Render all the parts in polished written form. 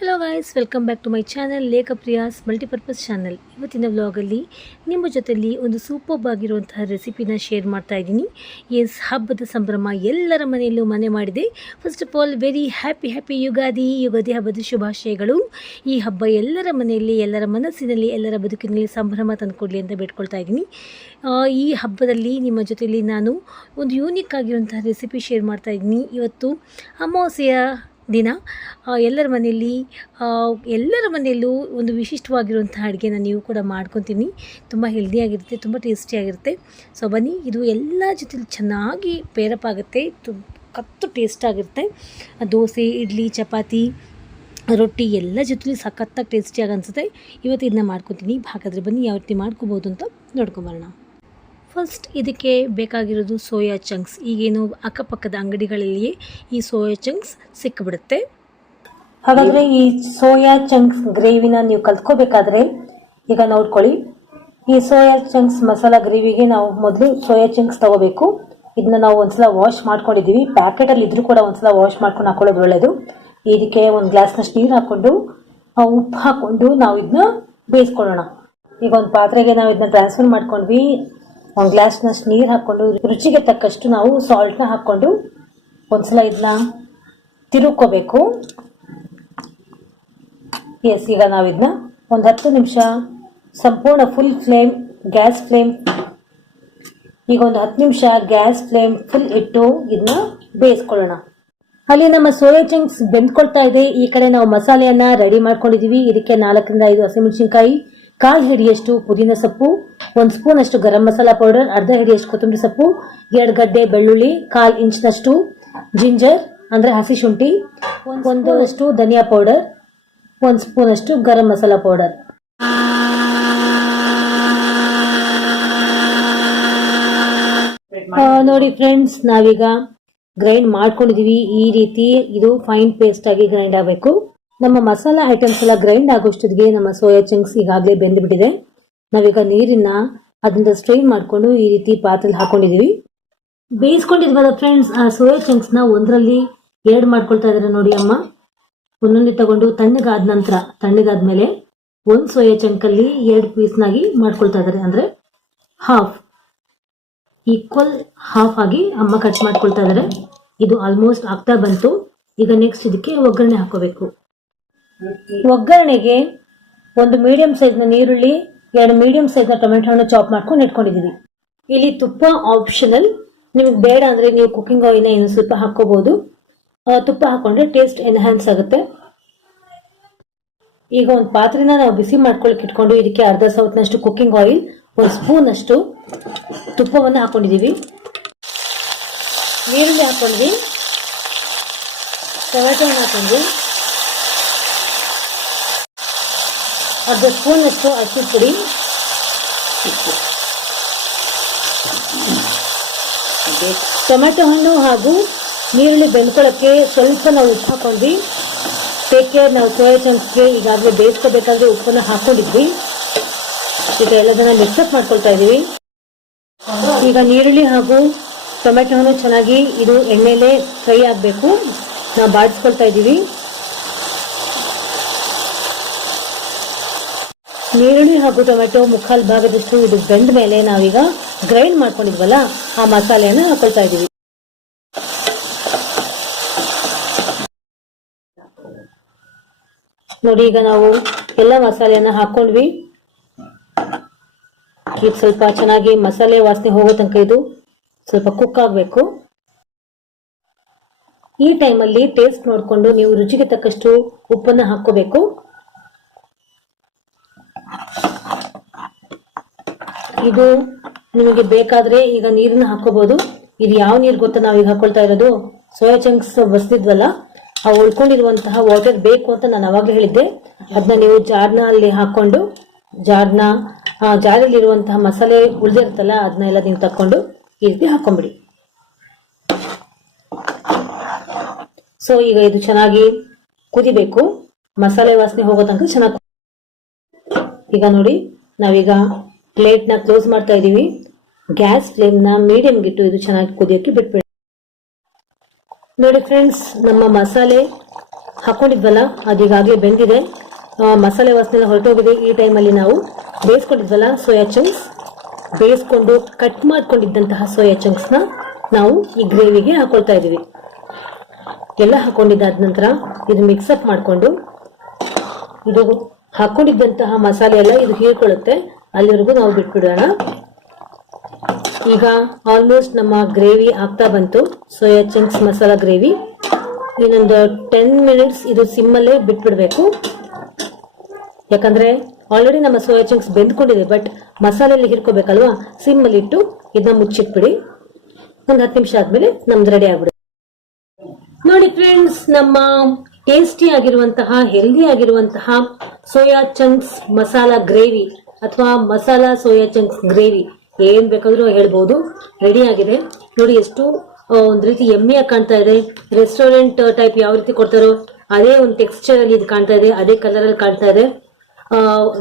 Hello guys, welcome back to my channel Lekha Priya's multipurpose channel. ಇವತ್ತಿನ ವ್ಲಾಗಲ್ಲಿ ನಿಮ್ಮ ಜೊತೆಲಿ ಒಂದು ಸೂಪರ್ಬ್ ಆಗಿರುವಂತಹ ರೆಸಿಪಿನ ಶೇರ್ ಮಾಡ್ತಾ ಇದ್ದೀನಿ. ಹಬ್ಬದ ಸಂಭ್ರಮ ಎಲ್ಲರ ಮನೆಯಲ್ಲೂ ಮನೆ ಮಾಡಿದೆ. First of all very happy Ugadi ಹಬ್ಬದ ಶುಭಾಶಯಗಳು. ಈ ಹಬ್ಬ ಎಲ್ಲರ ಮನೆಯಲ್ಲಿ, ಎಲ್ಲರ ಮನಸ್ಸಿನಲ್ಲಿ, ಎಲ್ಲರ ಬದುಕಿನಲ್ಲಿ ಸಂಭ್ರಮ ತಂದುಕೊಡ್ಲಿ ಅಂತ ಬೇಡ್ಕೊಳ್ತಾ ಇದ್ದೀನಿ. ಈ ಹಬ್ಬದಲ್ಲಿ ನಿಮ್ಮ ಜೊತೆಲಿ ನಾನು ಒಂದು ಯೂನಿಕ್ ಆಗಿರುವಂತಹ ರೆಸಿಪಿ ಶೇರ್ ಮಾಡ್ತಾ ಇದ್ದೀನಿ. ಇವತ್ತು ಅಮಾವಾಸ್ಯೆಯ ದಿನ ಎಲ್ಲರ ಮನೆಯಲ್ಲೂ ಒಂದು ವಿಶಿಷ್ಟವಾಗಿರುವಂತಹ ಅಡುಗೆನ ನೀವು ಕೂಡ ಮಾಡ್ಕೊತೀನಿ. ತುಂಬ ಹೆಲ್ದಿಯಾಗಿರುತ್ತೆ, ತುಂಬ ಟೇಸ್ಟಿಯಾಗಿರುತ್ತೆ. ಸೊ ಬನ್ನಿ, ಇದು ಎಲ್ಲ ಜೊತೆಲಿ ಚೆನ್ನಾಗಿ ಪೇರಪ್ ಆಗುತ್ತೆ, ಕತ್ತು ಟೇಸ್ಟಾಗಿರುತ್ತೆ. ದೋಸೆ, ಇಡ್ಲಿ, ಚಪಾತಿ, ರೊಟ್ಟಿ ಎಲ್ಲ ಜೊತೆಲಿ ಸಖತ್ತಾಗಿ ಟೇಸ್ಟಿಯಾಗಿ ಅನಿಸುತ್ತೆ. ಇವತ್ತು ಇದನ್ನ ಮಾಡ್ಕೊತೀನಿ. ಹಾಗಾದರೆ ಬನ್ನಿ ಯಾವ ರೀತಿ ಮಾಡ್ಕೋಬೋದು ಅಂತ ನೋಡ್ಕೊಂಬರೋಣ. ಫಸ್ಟ್ ಇದಕ್ಕೆ ಬೇಕಾಗಿರೋದು ಸೋಯಾ ಚಂಕ್ಸ್. ಈಗೇನು ಅಕ್ಕಪಕ್ಕದ ಅಂಗಡಿಗಳಲ್ಲಿಯೇ ಈ ಸೋಯಾ ಚಂಕ್ಸ್ ಸಿಕ್ಕಿಬಿಡುತ್ತೆ. ಹಾಗಾದರೆ ಈ ಸೋಯಾ ಚಂಕ್ಸ್ ಗ್ರೇವಿನ ನೀವು ಕಲ್ತ್ಕೋಬೇಕಾದ್ರೆ ಈಗ ನೋಡ್ಕೊಳ್ಳಿ. ಈ ಸೋಯಾ ಚಂಕ್ಸ್ ಮಸಾಲಾ ಗ್ರೇವಿಗೆ ನಾವು ಮೊದಲು ಸೋಯಾ ಚಂಕ್ಸ್ ತೊಗೋಬೇಕು. ಇದನ್ನ ನಾವು ಒಂದ್ಸಲ ವಾಶ್ ಮಾಡ್ಕೊಂಡಿದ್ದೀವಿ. ಪ್ಯಾಕೆಟಲ್ಲಿ ಇದ್ರೂ ಕೂಡ ಒಂದ್ಸಲ ವಾಶ್ ಮಾಡ್ಕೊಂಡು ಹಾಕೊಳ್ಳೋದು ಒಳ್ಳೆಯದು. ಇದಕ್ಕೆ ಒಂದು ಗ್ಲಾಸ್ನಷ್ಟು ನೀರು ಹಾಕ್ಕೊಂಡು ಉಪ್ಪು ಹಾಕ್ಕೊಂಡು ನಾವು ಇದನ್ನ ಬೇಯಿಸ್ಕೊಳ್ಳೋಣ. ಈಗ ಒಂದು ಪಾತ್ರೆಗೆ ನಾವು ಇದನ್ನ ಟ್ರಾನ್ಸ್ಫರ್ ಮಾಡ್ಕೊಂಡ್ವಿ. ಒಂದು ಗ್ಲಾಸ್ನಷ್ಟು ನೀರು ಹಾಕ್ಕೊಂಡು ರುಚಿಗೆ ತಕ್ಕಷ್ಟು ನಾವು ಸಾಲ್ಟ್ನ ಹಾಕ್ಕೊಂಡು ಒಂದ್ಸಲ ಇದನ್ನ ತಿರುಗ್ಕೋಬೇಕು. ಈಗ ನಾವು ಇದನ್ನ ಒಂದು 10 ನಿಮಿಷ ಸಂಪೂರ್ಣ ಫುಲ್ ಫ್ಲೇಮ್ ಗ್ಯಾಸ್ ಫ್ಲೇಮ್ ಈಗ ಒಂದು 10 ನಿಮಿಷ ಗ್ಯಾಸ್ ಫ್ಲೇಮ್ ಫುಲ್ ಇಟ್ಟು ಇದನ್ನ ಬೇಯಿಸ್ಕೊಳ್ಳೋಣ. ಅಲ್ಲಿ ನಮ್ಮ ಸೋಯಾ ಚಂಕ್ಸ್ ಬೆಂದ್ಕೊಳ್ತಾ ಇದೆ. ಈ ಕಡೆ ನಾವು ಮಸಾಲೆಯನ್ನ ರೆಡಿ ಮಾಡ್ಕೊಂಡಿದೀವಿ. ಇದಕ್ಕೆ 4 ರಿಂದ 5 ಹಸಿಮೆಣಸಿನಕಾಯಿ, 1/4 ಹಿಡಿಯಷ್ಟು ಪುದೀನ ಸೊಪ್ಪು, 1 ಸ್ಪೂನ್ ಅಷ್ಟು ಗರಂ ಮಸಾಲಾ ಪೌಡರ್, ಅರ್ಧ ಹಿಡಿಯಷ್ಟು ಕೊತ್ತಂಬರಿ ಸೊಪ್ಪು, 2 ಗಡ್ಡೆ ಬೆಳ್ಳುಳ್ಳಿ, 1/4 ಇಂಚ್ನಷ್ಟು ಜಿಂಜರ್ ಅಂದ್ರೆ ಹಸಿ ಶುಂಠಿ, 1 ಅಷ್ಟು ಧನಿಯಾ ಪೌಡರ್, 1 ಸ್ಪೂನ್ ಅಷ್ಟು ಗರಂ ಮಸಾಲಾ ಪೌಡರ್. ನೋಡಿ ಫ್ರೆಂಡ್ಸ್, ನಾವೀಗ ಗ್ರೈಂಡ್ ಮಾಡ್ಕೊಂಡಿದೀವಿ. ಈ ರೀತಿ ಇದು ಫೈನ್ ಪೇಸ್ಟ್ ಆಗಿ ಗ್ರೈಂಡ್ ಆಗಬೇಕು. ನಮ್ಮ ಮಸಾಲಾ ಐಟಮ್ಸ್ ಎಲ್ಲ ಗ್ರೈಂಡ್ ಆಗೋಷ್ಟೊತ್ತಿಗೆ ನಮ್ಮ ಸೋಯಾ ಚಂಕ್ಸ್ ಈಗಾಗಲೇ ಬೆಂದ್ಬಿಟ್ಟಿದೆ. ನಾವೀಗ ನೀರನ್ನ ಅದನ್ನ ಸ್ಟ್ರೈನ್ ಮಾಡಿಕೊಂಡು ಈ ರೀತಿ ಪಾತ್ರೆಲಿ ಹಾಕೊಂಡಿದೀವಿ. ಬೇಯಿಸ್ಕೊಂಡಿದ್ವಲ್ಲ ಫ್ರೆಂಡ್ಸ್, ಆ ಸೋಯಾ ಚಂಕ್ಸ್ನ ಒಂದರಲ್ಲಿ 2 ಮಾಡ್ಕೊಳ್ತಾ ಇದ್ದಾರೆ ನೋಡಿ ಅಮ್ಮ. ಒಂದೊಂದೇ ತಗೊಂಡು ತಣ್ಣಗಾದ್ಮೇಲೆ 1 ಸೋಯಾ ಚಂಕಲ್ಲಿ 2 ಪೀಸ್ನಾಗಿ ಮಾಡ್ಕೊಳ್ತಾ ಇದ್ದಾರೆ. ಅಂದ್ರೆ ಈಕ್ವಲ್ ಹಾಫ್ ಆಗಿ ಅಮ್ಮ ಕಟ್ ಮಾಡ್ಕೊಳ್ತಾ ಇದ್ದಾರೆ. ಇದು ಆಲ್ಮೋಸ್ಟ್ ಆಗ್ತಾ ಬಂತು. ಈಗ ನೆಕ್ಸ್ಟ್ ಇದಕ್ಕೆ ಒಗ್ಗರಣೆ ಹಾಕೋಬೇಕು. ಒಗ್ಗರಣೆಗೆ 1 ಮೀಡಿಯಂ ಸೈಜ್ನ ನೀರುಳ್ಳಿ, 2 ಮೀಡಿಯಂ ಸೈಜ್ನ ಟೊಮೆಟೊ ಹಣ್ಣು ಚಾಪ್ ಮಾಡ್ಕೊಂಡು ಇಟ್ಕೊಂಡಿದೀವಿ. ಇಲ್ಲಿ ತುಪ್ಪ ಆಪ್ಷನಲ್, ನಿಮಗೆ ಬೇಡ ಅಂದ್ರೆ ನೀವು ಕುಕಿಂಗ್ ಆಯಿಲ್ನ ಇನ್ನು ಸ್ವಲ್ಪ ಹಾಕೋಬಹುದು. ತುಪ್ಪ ಹಾಕೊಂಡ್ರೆ ಟೇಸ್ಟ್ ಎನ್ಹಾನ್ಸ್ ಆಗುತ್ತೆ. ಈಗ ಒಂದು ಪಾತ್ರೆನ ನಾವು ಬಿಸಿ ಮಾಡ್ಕೊಳಕ್ ಇಟ್ಕೊಂಡು ಇದಕ್ಕೆ ಅರ್ಧ ಸೌಟ್ನಷ್ಟು ಕುಕಿಂಗ್ ಆಯಿಲ್, 1 ಸ್ಪೂನ್ ಅಷ್ಟು ತುಪ್ಪವನ್ನು ಹಾಕೊಂಡಿದೀವಿ. ನೀರುಳ್ಳಿ ಹಾಕೊಂಡ್ವಿ, ಟೊಮೆಟೊ ಹಣ್ಣು ಹಾಕೊಂಡ್ವಿ, ಅರ್ಧ ಸ್ಪೂನ್ ಅಷ್ಟು ಅಕ್ಕಿ ಪುಡಿ, ಟೊಮೆಟೊ ಹಣ್ಣು ಹಾಗೂ ನೀರುಳ್ಳಿ ಬೆಂದ್ಕೊಳ್ಳೋಕ್ಕೆ ಸ್ವಲ್ಪ ನಾವು ಉಪ್ಪು ಹಾಕೊಂಡ್ವಿ. ಟೇಕ್ ಕೇರ್, ನಾವು ಸೋಯಾ ಚಂಕ್ಸ್ಗೆ ಈಗಾಗಲೇ ಬೇಯಿಸ್ಕೋಬೇಕಾದ್ರೆ ಉಪ್ಪನ್ನು ಹಾಕೊಂಡಿದ್ವಿ. ಈಗ ಎಲ್ಲದನ್ನ ಮಿಕ್ಸಪ್ ಮಾಡ್ಕೊಳ್ತಾ ಇದೀವಿ. ಈಗ ನೀರುಳ್ಳಿ ಹಾಗೂ ಟೊಮೆಟೊ ಹಣ್ಣು ಚೆನ್ನಾಗಿ ಇದು ಎಣ್ಣೆಲೆ ಫ್ರೈ ಆಗಬೇಕು. ನಾವು ಬಾಡಿಸ್ಕೊಳ್ತಾ ಇದ್ದೀವಿ. ನೀರುಳ್ಳಿ ಹಾಗೂ ಟೊಮೆಟೊ ಮುಕ್ಕಾಲು ಭಾಗದಷ್ಟು ಇದು ಬೆಂದ ಮೇಲೆ ನಾವೀಗ ಗ್ರೈಂಡ್ ಮಾಡ್ಕೊಂಡಿದ್ವಲ್ಲ ಆ ಮಸಾಲೆಯನ್ನು ಹಾಕೊಳ್ತಾ ಇದ್ದೀವಿ. ನೋಡಿ, ಈಗ ನಾವು ಎಲ್ಲ ಮಸಾಲೆಯನ್ನ ಹಾಕೊಂಡ್ವಿ. ಈಗ ಸ್ವಲ್ಪ ಚೆನ್ನಾಗಿ ಮಸಾಲೆ ವಾಸನೆ ಹೋಗೋ ತನಕ ಇದು ಸ್ವಲ್ಪ ಕುಕ್ ಆಗಬೇಕು. ಈ ಟೈಮಲ್ಲಿ ಟೇಸ್ಟ್ ನೋಡಿಕೊಂಡು ನೀವು ರುಚಿಗೆ ತಕ್ಕಷ್ಟು ಉಪ್ಪನ್ನು ಹಾಕೋಬೇಕು. ಇದು ನಿಮಗೆ ಬೇಕಾದ್ರೆ ಈಗ ನೀರನ್ನ ಹಾಕೋಬಹುದು. ಇದು ಯಾವ ನೀರು ಗೊತ್ತಾ ನಾವು ಈಗ ಹಾಕೊಳ್ತಾ ಇರೋದು? ಸೋಯಾ ಚಂಕ್ಸ್ ಬಸ್ತಿದ್ವಲ್ಲ, ಆ ಉಳ್ಕೊಂಡಿರುವಂತಹ ವಾಟರ್ ಬೇಕು ಅಂತ ನಾನು ಅವಾಗಲೇ ಹೇಳಿದ್ದೆ. ಅದನ್ನ ನೀವು ಜಾರ್ನ ಅಲ್ಲಿ ಹಾಕೊಂಡು ಜಾರಲ್ಲಿರುವಂತಹ ಮಸಾಲೆ ಉಳಿದಿರುತ್ತಲ್ಲ ಅದನ್ನೆಲ್ಲ ನೀವು ತಕೊಂಡು ಈ ರೀತಿ ಹಾಕೊಂಡ್ಬಿಡಿ. ಸೊ ಈಗ ಇದು ಚೆನ್ನಾಗಿ ಕುದಿಬೇಕು, ಮಸಾಲೆ ವಾಸನೆ ಹೋಗೋ ತನಕ ಚೆನ್ನಾಗಿ. ಈಗ ನೋಡಿ, ನಾವೀಗ ಪ್ಲೇಟ್ನ ಕ್ಲೋಸ್ ಮಾಡ್ತಾ ಇದೀವಿ. ಗ್ಯಾಸ್ ಫ್ಲೇಮ್ನ ಮೀಡಿಯಂಗಿಟ್ಟು ಇದು ಚೆನ್ನಾಗಿ ಕುದಿಯೋಕ್ಕೆ ಬಿಟ್ಬಿಡಿ. ನೋಡಿ ಫ್ರೆಂಡ್ಸ್, ನಮ್ಮ ಮಸಾಲೆ ಹಾಕ್ಕೊಂಡಿದ್ವಲ್ಲ ಅದು ಈಗಾಗಲೇ ಬೆಂದಿದೆ, ಮಸಾಲೆ ವಾಸನೆ ಹೊರಟೋಗಿದೆ. ಈ ಟೈಮಲ್ಲಿ ನಾವು ಬೇಯಿಸ್ಕೊಂಡಿದ್ವಲ್ಲ ಸೋಯಾ ಚಂಕ್ಸ್, ಬೇಯಿಸ್ಕೊಂಡು ಕಟ್ ಮಾಡ್ಕೊಂಡಿದ್ದಂತಹ ಸೋಯಾ ಚಂಕ್ಸ್ನ ನಾವು ಈ ಗ್ರೇವಿಗೆ ಹಾಕೊಳ್ತಾ ಇದ್ದೀವಿ. ಎಲ್ಲ ಹಾಕೊಂಡಿದ್ದಾದ ನಂತರ ಇದು ಮಿಕ್ಸಪ್ ಮಾಡಿಕೊಂಡು, ಇದು ಹಾಕೊಂಡಿದ್ದಂತಹ ಮಸಾಲೆ ಎಲ್ಲ ಇದು ಹೀರ್ಕೊಳ್ಳುತ್ತೆ, ಅಲ್ಲಿವರೆಗೂ ನಾವು ಬಿಟ್ಬಿಡೋಣ. ಈಗ ಆಲ್ಮೋಸ್ಟ್ ನಮ್ಮ ಗ್ರೇವಿ ಆಗ್ತಾ ಬಂತು, ಸೋಯಾ ಚಂಕ್ಸ್ ಮಸಾಲಾ ಗ್ರೇವಿ. ಇನ್ನೊಂದು 10 ಮಿನಿಟ್ಸ್ ಇದು ಸಿಮ್ಮಲ್ಲೇ ಬಿಟ್ಬಿಡ್ಬೇಕು, ಯಾಕಂದ್ರೆ ಆಲ್ರೆಡಿ ನಮ್ಮ ಸೋಯಾ ಚಂಕ್ಸ್ ಬೆಂದ್ಕೊಂಡಿದೆ, ಬಟ್ ಮಸಾಲೆಯಲ್ಲಿ ಹಿರ್ಕೋಬೇಕಲ್ವಾ. ಸಿಮ್ಮಲ್ಲಿ ಇಟ್ಟು ಇದನ್ನ ಮುಚ್ಚಿಟ್ಬಿಡಿ. ಒಂದು 10 ನಿಮಿಷ ಆದ್ಮೇಲೆ ನಮ್ದು ರೆಡಿ ಆಗ್ಬಿಡುತ್ತೆ. ನೋಡಿ ಫ್ರೆಂಡ್ಸ್, ನಮ್ಮ ಟೇಸ್ಟಿ ಆಗಿರುವಂತಹ ಹೆಲ್ದಿ ಆಗಿರುವಂತಹ ಸೋಯಾ ಚಂಕ್ಸ್ ಮಸಾಲಾ ಗ್ರೇವಿ ಅಥವಾ ಮಸಾಲಾ ಸೋಯಾ ಚಂಕ್ಸ್ ಗ್ರೇವಿ ಏನ್ ಬೇಕಾದ್ರೂ ಹೇಳ್ಬಹುದು, ರೆಡಿ ಆಗಿದೆ. ನೋಡಿ ಎಷ್ಟು ಒಂದ್ ರೀತಿ ಎಮ್ಮೆಯಾಗಿ ಕಾಣ್ತಾ ಇದೆ. ರೆಸ್ಟೋರೆಂಟ್ ಟೈಪ್ ಯಾವ ರೀತಿ ಕೊಡ್ತಾರೋ ಅದೇ ಒಂದು ಟೆಕ್ಸ್ಚರ್ ಅಲ್ಲಿ ಇದು ಕಾಣ್ತಾ ಇದೆ, ಅದೇ ಕಲರ್ ಅಲ್ಲಿ ಕಾಣ್ತಾ ಇದೆ.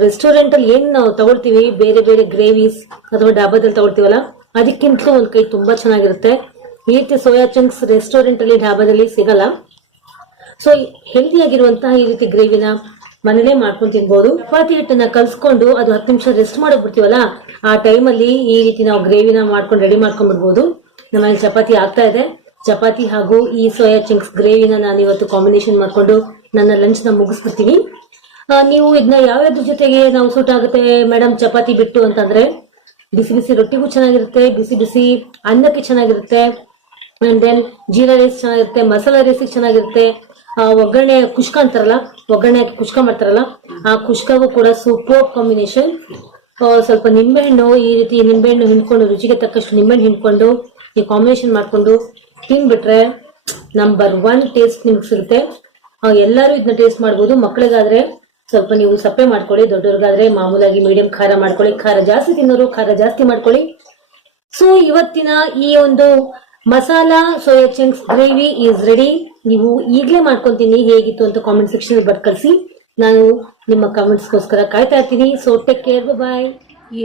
ರೆಸ್ಟೋರೆಂಟ್ ಅಲ್ಲಿ ಏನ್ ನಾವು ತಗೊಳ್ತೀವಿ, ಬೇರೆ ಬೇರೆ ಗ್ರೇವೀಸ್ ಅಥವಾ ಡಾಬಾದಲ್ಲಿ ತಗೊಳ್ತೀವಲ್ಲ, ಅದಕ್ಕಿಂತಲೂ ಒಂದ್ ಕೈ ತುಂಬಾ ಚೆನ್ನಾಗಿರುತ್ತೆ. ಈ ರೀತಿ ಸೋಯಾ ಚಂಕ್ಸ್ ರೆಸ್ಟೋರೆಂಟ್ ಅಲ್ಲಿ ಡಾಬಾದಲ್ಲಿ ಸಿಗಲ್ಲ. ಸೊ ಹೆಲ್ದಿ ಆಗಿರುವಂತಹ ಈ ರೀತಿ ಗ್ರೇವಿನ ಮನೇಲೆ ಮಾಡ್ಕೊಂಡು ತಿನ್ಬಹುದು. ಚಪಾತಿ ಹಿಟ್ಟನ್ನ ಕಲ್ಸ್ಕೊಂಡು ಅದು 10 ನಿಮಿಷ ರೆಸ್ಟ್ ಮಾಡೋಕ್ ಬಿಡ್ತೀವಲ್ಲ, ಆ ಟೈಮಲ್ಲಿ ಈ ರೀತಿ ನಾವು ಗ್ರೇವಿನ ಮಾಡ್ಕೊಂಡು ರೆಡಿ ಮಾಡ್ಕೊಂಡ್ಬಿಡ್ಬೋದು. ನಮ್ಮಲ್ಲಿ ಚಪಾತಿ ಆಗ್ತಾ ಇದೆ. ಚಪಾತಿ ಹಾಗೂ ಈ ಸೋಯಾ ಚಂಕ್ಸ್ ಗ್ರೇವಿನ ನಾನು ಇವತ್ತು ಕಾಂಬಿನೇಷನ್ ಮಾಡ್ಕೊಂಡು ನನ್ನ ಲಂಚ್ ನ ಮುಗಿಸ್ಬಿಡ್ತೀನಿ. ನೀವು ಇದನ್ನ ಯಾವ್ಯಾವ್ದ್ರ ಜೊತೆಗೆ ನಾವು ಸೂಟ್ ಆಗುತ್ತೆ ಮೇಡಮ್ ಚಪಾತಿ ಬಿಟ್ಟು ಅಂತಂದ್ರೆ, ಬಿಸಿ ಬಿಸಿ ರೊಟ್ಟಿಗೂ ಚೆನ್ನಾಗಿರುತ್ತೆ, ಬಿಸಿ ಬಿಸಿ ಅನ್ನಕ್ಕೆ ಚೆನ್ನಾಗಿರುತ್ತೆ, ಅಂಡ್ ದೆನ್ ಜೀರಾ ರೈಸ್ ಚೆನ್ನಾಗಿರುತ್ತೆ, ಮಸಾಲಾ ರೈಸಿಗೆ ಚೆನ್ನಾಗಿರುತ್ತೆ, ಒಗ್ಗರಣೆ ಕುಷ್ಕ ಅಂತಾರಲ್ಲ, ಒಗ್ಗರಣೆ ಹಾಕಿ ಕುಷ್ಕ ಮಾಡ್ತಾರಲ್ಲ, ಆ ಕುಷ್ಕಗೂ ಕೂಡ ಸೂಪರ್ ಕಾಂಬಿನೇಷನ್. ಸ್ವಲ್ಪ ನಿಂಬೆಹಣ್ಣು, ಈ ರೀತಿ ನಿಂಬೆಹಣ್ಣು ಹಿಂಡ್ಕೊಂಡು, ರುಚಿಗೆ ತಕ್ಕಷ್ಟು ನಿಂಬೆಹಣ್ಣು ಹಿಂಡ್ಕೊಂಡು ಈ ಕಾಂಬಿನೇಷನ್ ಮಾಡ್ಕೊಂಡು ತಿನ್ಬಿಟ್ರೆ ನಂಬರ್ 1 ಟೇಸ್ಟ್ ನಿಮ್ಗೆ ಸಿಗುತ್ತೆ. ಎಲ್ಲರೂ ಇದನ್ನ ಟೇಸ್ಟ್ ಮಾಡ್ಬೋದು. ಮಕ್ಕಳಿಗಾದ್ರೆ ಸ್ವಲ್ಪ ನೀವು ಸಪ್ಪೆ ಮಾಡ್ಕೊಳ್ಳಿ, ದೊಡ್ಡವ್ರಿಗಾದ್ರೆ ಮಾಮೂಲಾಗಿ ಮೀಡಿಯಂ ಖಾರ ಮಾಡ್ಕೊಳ್ಳಿ. ಖಾರ ಜಾಸ್ತಿ ತಿನ್ನೋರು ಖಾರ ಜಾಸ್ತಿ ಮಾಡ್ಕೊಳ್ಳಿ. ಸೊ ಇವತ್ತಿನ ಈ ಒಂದು masala soya chunks gravy is ready. ನೀವು ಈಗಲೇ ಮಾಡ್ಕೊಂತೀನಿ, ಹೇಗಿತ್ತು ಅಂತ ಕಾಮೆಂಟ್ ಸೆಕ್ಷನ್ ಬರ್ದು ಕಳಿಸಿ. ನಾನು ನಿಮ್ಮ ಕಾಮೆಂಟ್ಸ್ಗೋಸ್ಕರ ಕಾಯ್ತಾ ಇರ್ತೀನಿ. ಸೊ ಟೇಕ್ ಕೇರ್, ಬಾಯ್.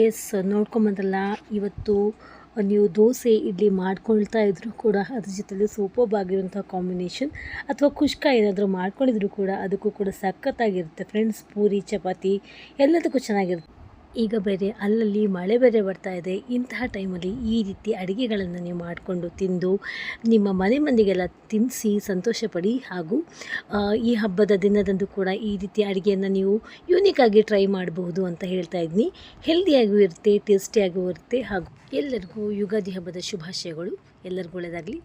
ಎಸ್, ನೋಡ್ಕೊಂಬಂದ್ರಲ್ಲ, ಇವತ್ತು ನೀವು ದೋಸೆ ಇಡ್ಲಿ ಮಾಡ್ಕೊಳ್ತಾ ಇದ್ರು ಕೂಡ ಅದ್ರ ಜೊತೆಲಿ ಸೂಪರ್ಬ್ ಆಗಿರುವಂಥ ಕಾಂಬಿನೇಷನ್, ಅಥವಾ ಕುಷ್ಕ ಏನಾದರೂ ಮಾಡ್ಕೊಂಡಿದ್ರು ಕೂಡ ಅದಕ್ಕೂ ಕೂಡ ಸಖತ್ತಾಗಿರುತ್ತೆ ಫ್ರೆಂಡ್ಸ್. ಪೂರಿ ಚಪಾತಿ ಎಲ್ಲದಕ್ಕೂ ಚೆನ್ನಾಗಿರುತ್ತೆ. ಈಗ ಬೇರೆ ಅಲ್ಲಲ್ಲಿ ಮಳೆ ಬೇರೆ ಬರ್ತಾ ಇದೆ. ಇಂತಹ ಟೈಮಲ್ಲಿ ಈ ರೀತಿ ಅಡುಗೆಗಳನ್ನು ನೀವು ಮಾಡಿಕೊಂಡು ತಿಂದು ನಿಮ್ಮ ಮನೆ ಮಂದಿಗೆಲ್ಲ ತಿನ್ನಿಸಿ ಸಂತೋಷಪಡಿ. ಹಾಗೂ ಈ ಹಬ್ಬದ ದಿನದಂದು ಕೂಡ ಈ ರೀತಿ ಅಡುಗೆಯನ್ನು ನೀವು ಯೂನಿಕಾಗಿ ಟ್ರೈ ಮಾಡಬಹುದು ಅಂತ ಹೇಳ್ತಾ ಇದ್ದೀನಿ. ಹೆಲ್ದಿಯಾಗೂ ಇರುತ್ತೆ, ಟೇಸ್ಟಿಯಾಗೂ ಇರುತ್ತೆ. ಹಾಗೂ ಎಲ್ಲರಿಗೂ ಯುಗಾದಿ ಹಬ್ಬದ ಶುಭಾಶಯಗಳು. ಎಲ್ಲರಿಗೂ ಒಳ್ಳೆಯದಾಗಲಿ.